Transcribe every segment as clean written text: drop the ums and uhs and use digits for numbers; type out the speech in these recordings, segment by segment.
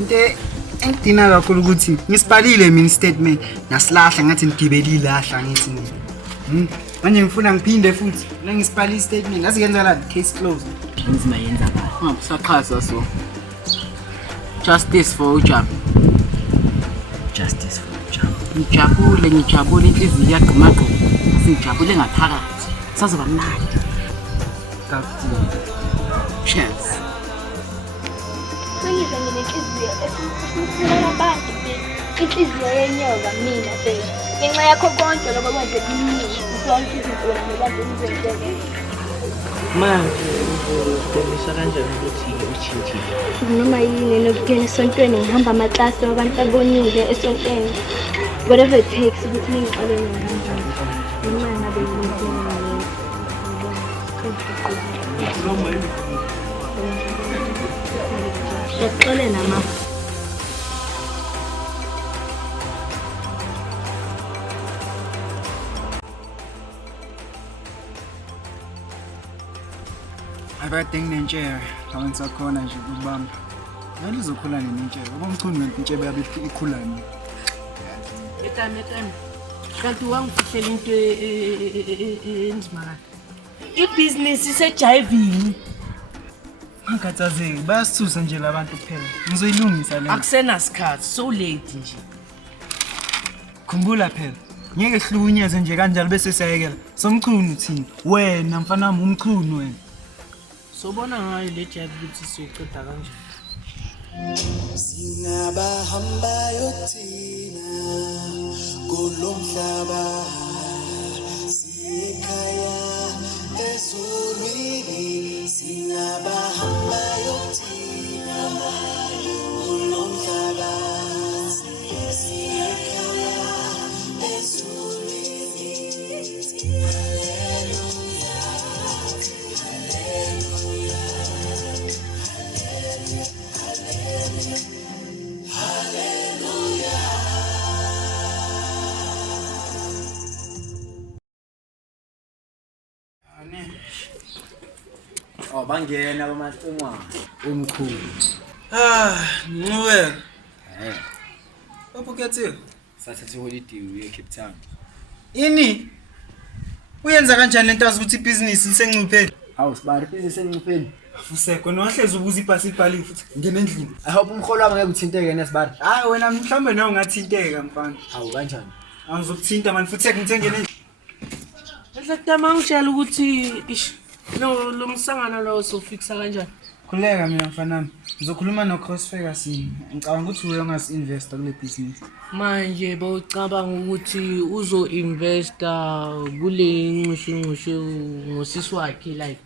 Inte engidina kakhulu ukuthi ngisibhalile mina statement nasilahla ngathi ngigibelile lahla ngithi manje ngifuna ngiphinde futhi la ngisibhalile statement ngazi kenza la case closed. Inzima yenza kahle. Saqhaza so. Justice for uJabu. Justice for uJabu. Ngijabule inhliziyo yaqhumaqhuma. Sijabule ngaphakathi. Sazoba mnandi. Cheers. Sengidla ngenhliziyo esifuna abantu inhliziyo yenyoka mina phela. Ngenxa yakho konke lokho kwenze kimi sonke izinto nabantu emzenzele. Manje uzoqondisa kanjani ukuthi uchintile? Noma yini nokungena esontweni ngihamba amaklasi wabantu abonile esontweni. Whatever it takes ukuthi ngiqale kanjani. Noma ngabe yini Yaxole nama. Abadingi nentshebe abantu sakhona nje kubamba. Ngani uzokhula nentshebe. Ubomchunu ngentshebe yabe ikhula ni. Etame. Kanti wangifihlela into enzima kahle. Ibusiness isejivini. Ngakhathazeki bayasithusa nje labantu kuphela. Ngizoyilungisa le. Akusenasikhathi, so late nje. Khumbula phela. Ngeke hlukunyeze nje kanjalo bese siyayekela. Somchunu thini? Wena mfana wami umchunu wena. Sobona ngayo le jive ukuthi siyoqeda kanjani. Singabahamba yothina kulomhlaba sikhaya ezulwini singabahamba yothina kulomhlaba sikhaya ezulwini Bangena abamacengwana. Omkhulu. Ngubeka. Uphukethi. Sathatha holiday uye Cape Town. Ini? Uyenza kanjani lento azi ukuthi ibusiness lisencupheni? Hawu sibari business encupheni. Afuseko nohlezi ubuza ibhasi ibhaliwe futhi ngene endlini. I hope umkholo wami ngeke uthinteke nesibari. Hayi wena mhlambe nawe ungathinteka mfana. Hawu kanjani? Angizokuthinta manje futhi ngithengene endlini. Ehlekutama ngitshela ukuthi lo msangano lo sofixa kanjani. Khuleka mina mfana wami. Ngizokhuluma no Cross Ferguson. Ngicabanga ukuthi uye ongasi-investor kule business. Manje bawucabanga ukuthi uzo-investa kule nqushu ngosisi wakhe like.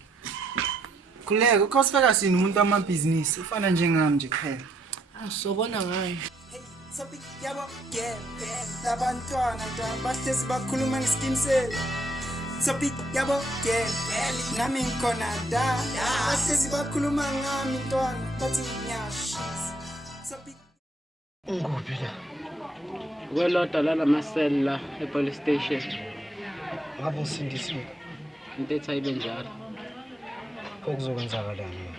Khuleka uCross Ferguson umuntu wamabhizinisi ufana njengami nje kuphela. Sobona ngayo. Sabi yabo labantwana bahlezi bakhuluma ngeskinsel. Sabi yabo nami ngikhona da bahlezi bakhuluma ngami ntwana bathi ngiyashisa. Sabi Nguphi la? Weloda la masela epolice station. Ngabe usindisiwe? Into ethayibe njalo. Okuzokwenzakalani?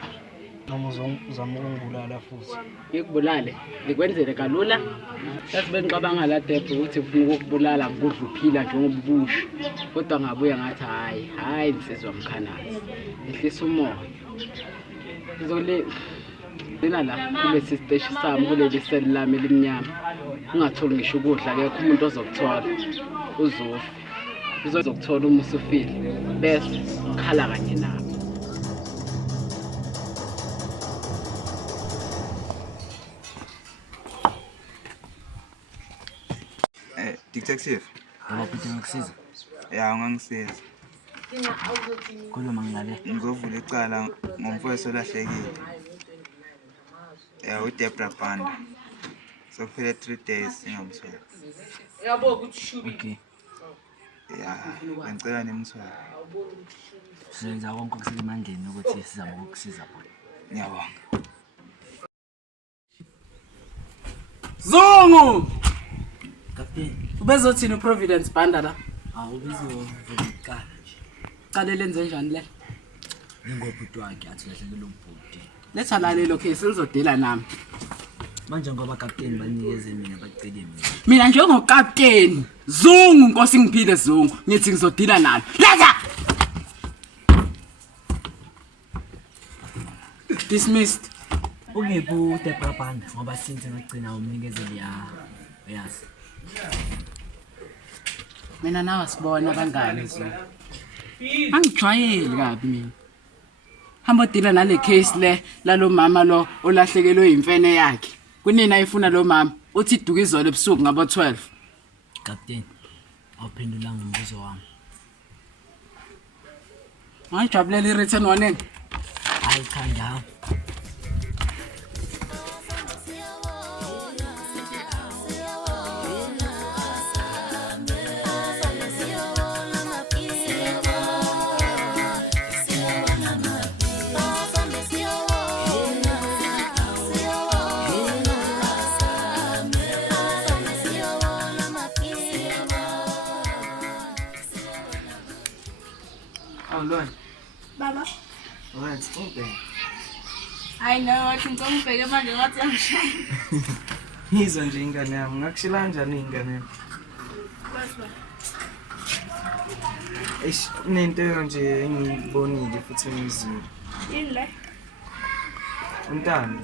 Noma uzama ukungibulala futhi. Ngikubulale, ngikwenzele kalula. Yathi bengicabanga la depho ukuthi ufuna ukubulala ngikudla uphila njengoba ubusho. Kodwa ngabuya ngathi hayi insizwa mkhanazi. Ehlisa umoya. Ngizole lena la kulesi station sami kuleli cell lami elimnyama. Ungatholi ngisho ukudla akekho umuntu ozokuthola. Uzofa. Uzokuthola uma usufile. Bese khala kanye nawe. Detective. Yebo Peter ngikusiza. Ya ungangisiza. Khuluma ngale. Ngizovula icala ngomfowethu olahlekile. uDebra Banda. Sokuphela 3 days singamtholi. Yabo ukuthi shubi. Okay. Ya, ngicela nimthole. Sizenza konke okusemandleni ukuthi sizame ukukusiza bona. Ngiyabonga. Zongo! Captain, Ubezothina uProvidence Banda la? awubizovuka nje. Cala lenze njani le? Ngingobhuti wakhe athi lahlekela umbhuti. Letha la lelo case nizodela nami. Manje ngoba captain banikeze mina bacede mina. Mina njengokapteni Zungu Nkosi ngiphile Zungu ngithi ngizodila nalo. Letha. Dismissed. Ungephi uDebra Banda ngoba since ngagcina umnikezeli yazi. Mina nawe sibona bangani Zungu. Angijwayeli kabi mina. Hamba udila nale case le lalo mama lo olahlekelwe imfene yakhe. Kunina ayifuna lo mama uthi iduka izolo ebusuku ngabo 12. Captain, awuphendula ngombuzo wami. Ngajabulela i-return warning. Hayi khanda. Oh Lord. Baba. Alright, stop there. I know wathi ngizongibheka manje ngathi yangishaya. Ngizwa nje ingane yami, ngakushila kanjani ingane yami? Baba. Nento nje engibonile futhi ngizwile. Yini le? Untando.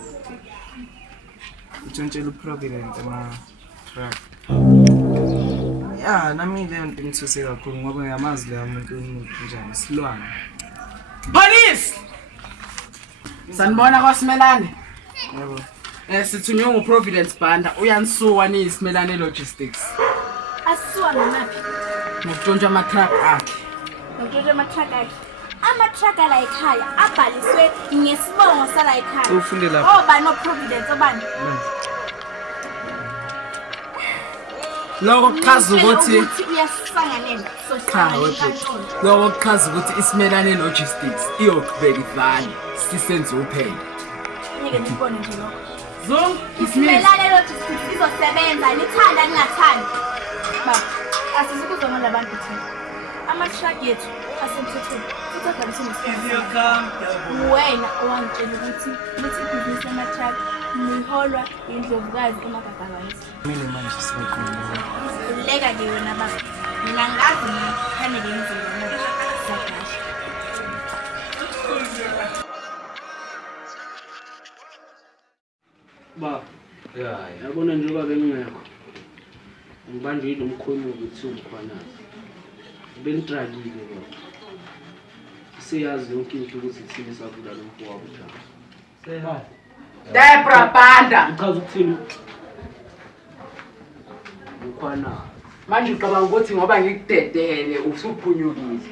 Utshontshela uProvident ama-truck. Ya, nami leyo nto ngithuse kakhulu ngoba ngiyamazi leyo muntu njani silwane. Police! Sanibona kwaSimelane. Yebo. Sithunywe nguProvidence Banda uyanisuka niyiSimelane Logistics. Asisuwa ngaphi? Ngokutshontsha ama-truck akhe. Ngitshontsha ama-truck akhe. Ama-truck ala ekhaya abhaliswe ngesibongo sala ekhaya. Ufunde lapha. Oba no Providence obani? Lokho kuchaza ukuthi uyasisanganela. cha wethu. Lokho kuchaza ukuthi iSimelane Logistics iyoqhubeka ivale sisenze uphela. Ngeke ngibone nje lokho. Zungu, Imelane Logistics izosebenza nithanda ningathandi. Baba, asizukuzona labantu thina. Ama-truck yethu asemthethweni. Futhi abhaliswe ngesibongo. Wena owangitshela ukuthi lithi ibhizinisi ama-truck niholwa indlovukazi eMagagabani. Mina manje sibakhona. Uleka-ke wena baba. Mina ngazi ngikhanele indlela manje. Siyadasha. Ba. Yabona njengoba bengingekho. Ngibanje lo mkhulu ukuthi ungikhwanazi. Bengitragile baba. Siyazi yonke into ukuthi thina sabula lo mfowabo uJama. Debra Banda. Uchaza ukuthini? Ukhwana. Manje uqabanga ukuthi ngoba ngikudedele usuphunyukile.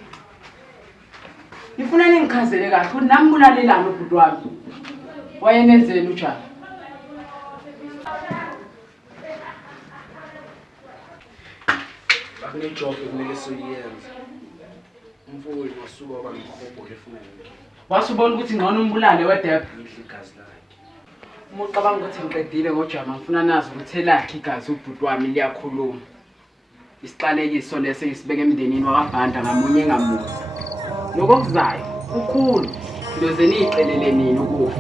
Ngifuna ningichazele kahle ukuthi nami kulalelana ubhuti wami. Wayenenzeni uJama? Akunejob ekumele siyenze. Umfowethu wasuka kwamkhobho lefuneka. Wasubona ukuthi ngcono umbulale weDebra igazi lakhe. Uma ucabanga ukuthi ngiqedile ngoJama ngifuna nazi ukuthi elakhe igazi ubhuti wami liyakhuluma. Isiqalekiso lese ngisibeke emndenini wakabhanda ngamunye ngamunye. Lokho kuzayo kukhulu ndoze niyiqelele nini ukufa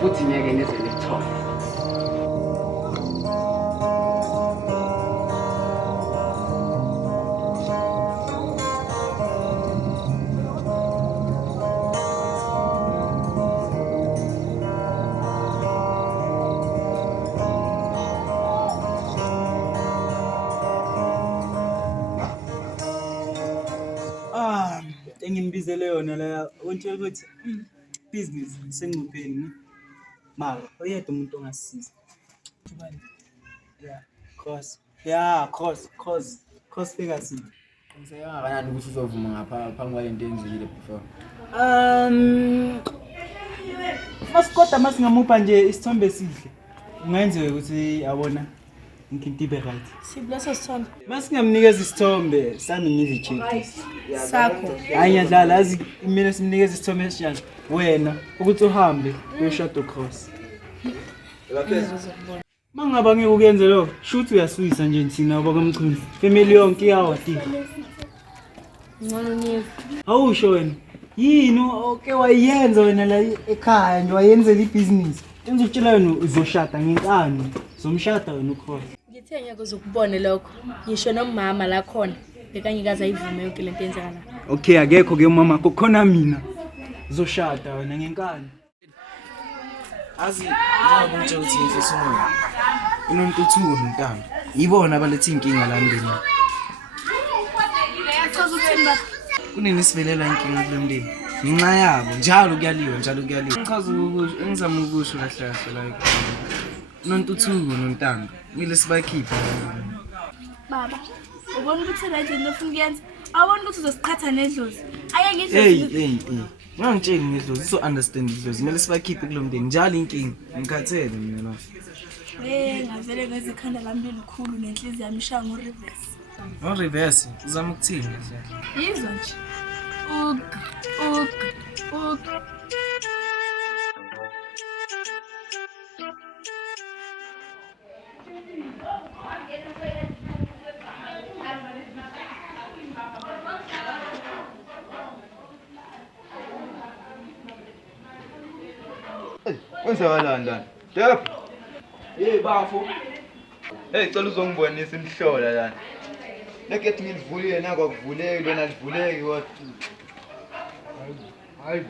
futhi ngeke nize nithole. Engibizele yona la ontshela ukuthi business sengipheni mara oyedwa umuntu ongasisiza. Yeah, cross figures. Ngisekangakanani ukuthi uzovuma ngapha phambi kwalento enzile before? Masikoda masingamupha nje isithombe esihle. Ungenziwe ukuthi abona inkinto ibe right. Sibleso sithombe. Masingamnikeza isithombe sami ngizijeki. Sakho. Hayi ngiyadlala azi mina simnikeza isithombe esijani wena ukuthi uhambe uyoshado cross. Mangaba ngeke ukuyenze lokho shoot uyasuyisa nje thina abakamchuni family yonke iyawati. Ngcono niye. Awusho wena yini oke wayenza wena la ekhaya nje wayenzela ibusiness Ngizokutshela wena uzoshada ngenkani. Zomshada wena ukhohle. Ngithe ngeke uzokubone lokho. Ngisho nomama la khona bekangikaza ayivume yonke lento yenzakala. Okay, akekho ke mama khona mina. Uzoshada wena ngenkani. Azi ngoba utsho ukuthi inhliziyo umoya. Unontuthuko nontando. Yibona abalethe inkinga la ndini. Kunini sivelela inkinga kule mndeni? Ngenxa yabo njalo kuyaliwa. Ngichaza ukusho, engizama ukusho kahle like unontuthuko nontando. Kumele sibakhiphe. Baba, ubona ukuthi la nje nofuna ukuyenza. Awubona ukuthi uzosiqhatha nedlozi. Ake ngidlozi. Hey. Ngangitsheli ngidlozi so understand idlozi. Kumele sibakhiphe kulo mndeni njalo inkinga. Ngikhathele mina la. Ngavele ngezikhanda lami likhulu nenhliziyo yami ishaya ngo-reverse. Reverse, uzama ukuthini? Yizwa nje. Kwenzakalani lana? Dep. Hey bafo. Hey, cela uzongibonisa imhlola lana. Lekethi ngilivulile nako akuvuleki lona livuleki wathi. Hayi.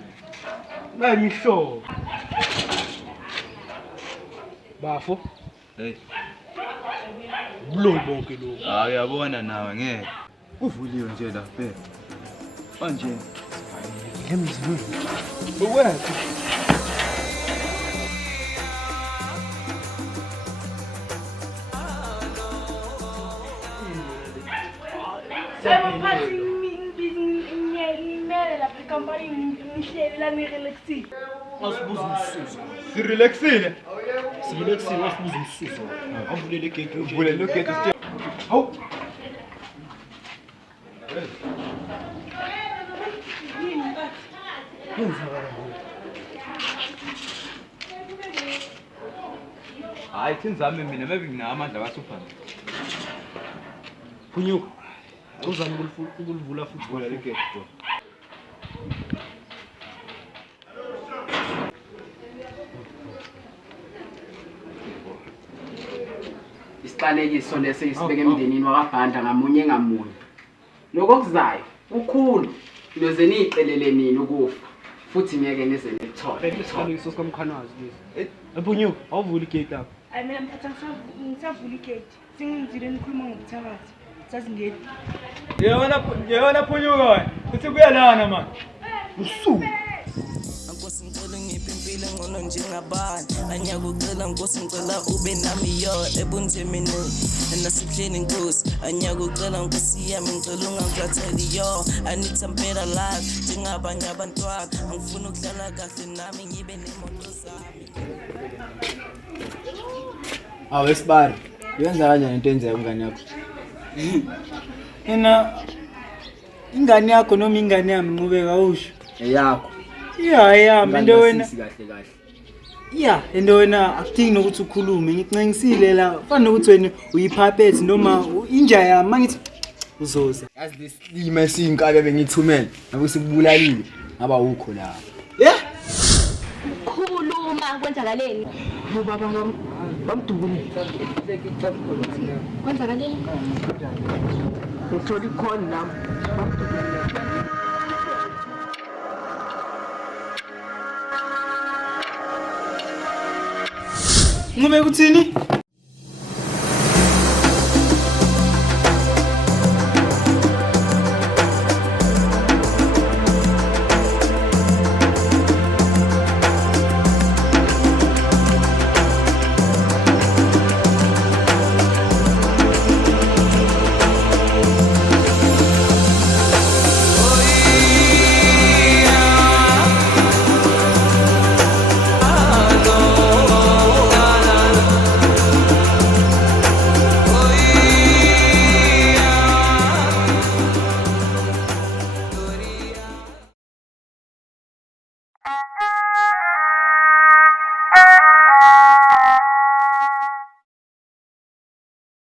Nayi mhlobo. Bafo. Hey. Buloyi bonke lo. Ah, uyabona nawe ngeke. Kuvuliwe nje la phela. Manje. Lemzini. Uwethu. Sirelaxile. Wasibuza umsuso. Avulele igate. Uvulele igate sithe. Hawu. Hayi thizame mina maybe nginamandla kaSuphan. Phunyuka. Uzama ukulivula futhi Vula le gate bro. Isiqalekiso lese isibeke emndenini wakabhanda ngamunye ngamunye. Lokho kuzayo ukhulu noze niqelele nini ukufa futhi ngeke nize nithole. Isiqalekiso sikamkhanazi lesi. Phunyuka, awuvula igate apha. Hayi mina mphatha ngisavula igate. Singizile nikhuluma ngokuthakathi. Sazingeni. Yewona phunyuka wena. Uthi kuyalana man. Usuku. Nkosi ngicela ngiphi impilo engcono njengabani anyakucela nkosi ngicela ube nami yo ebunzimeni nasekuhleni nkosi anyakucela nkosi yami ngicela ungangiphatheli yo anithampela la njengabanye abantwana angifuna ukudlala kahle nami ngibe nemoto zami. Awesibari. Yenza kanjani into enzeka umngane yakho? Ingane yakho noma ingane yami nqubeka usho. Eyakho. Yeah, into wena. Kahle. Yeah, into wena akudingi nokuthi ukhulume. Ngicingisile la, fana nokuthi wena uyipuppet noma inja yami mangithi uzoza. Yazi lesilima esiyinkabe bengithumela. Ngabe sikubulalile. Ngaba ukho la. Yeah. Khuluma kwenzakaleni. Baba bamdubule. Kwenzakaleni? Uthola ikhona nami. Ngube kuthini?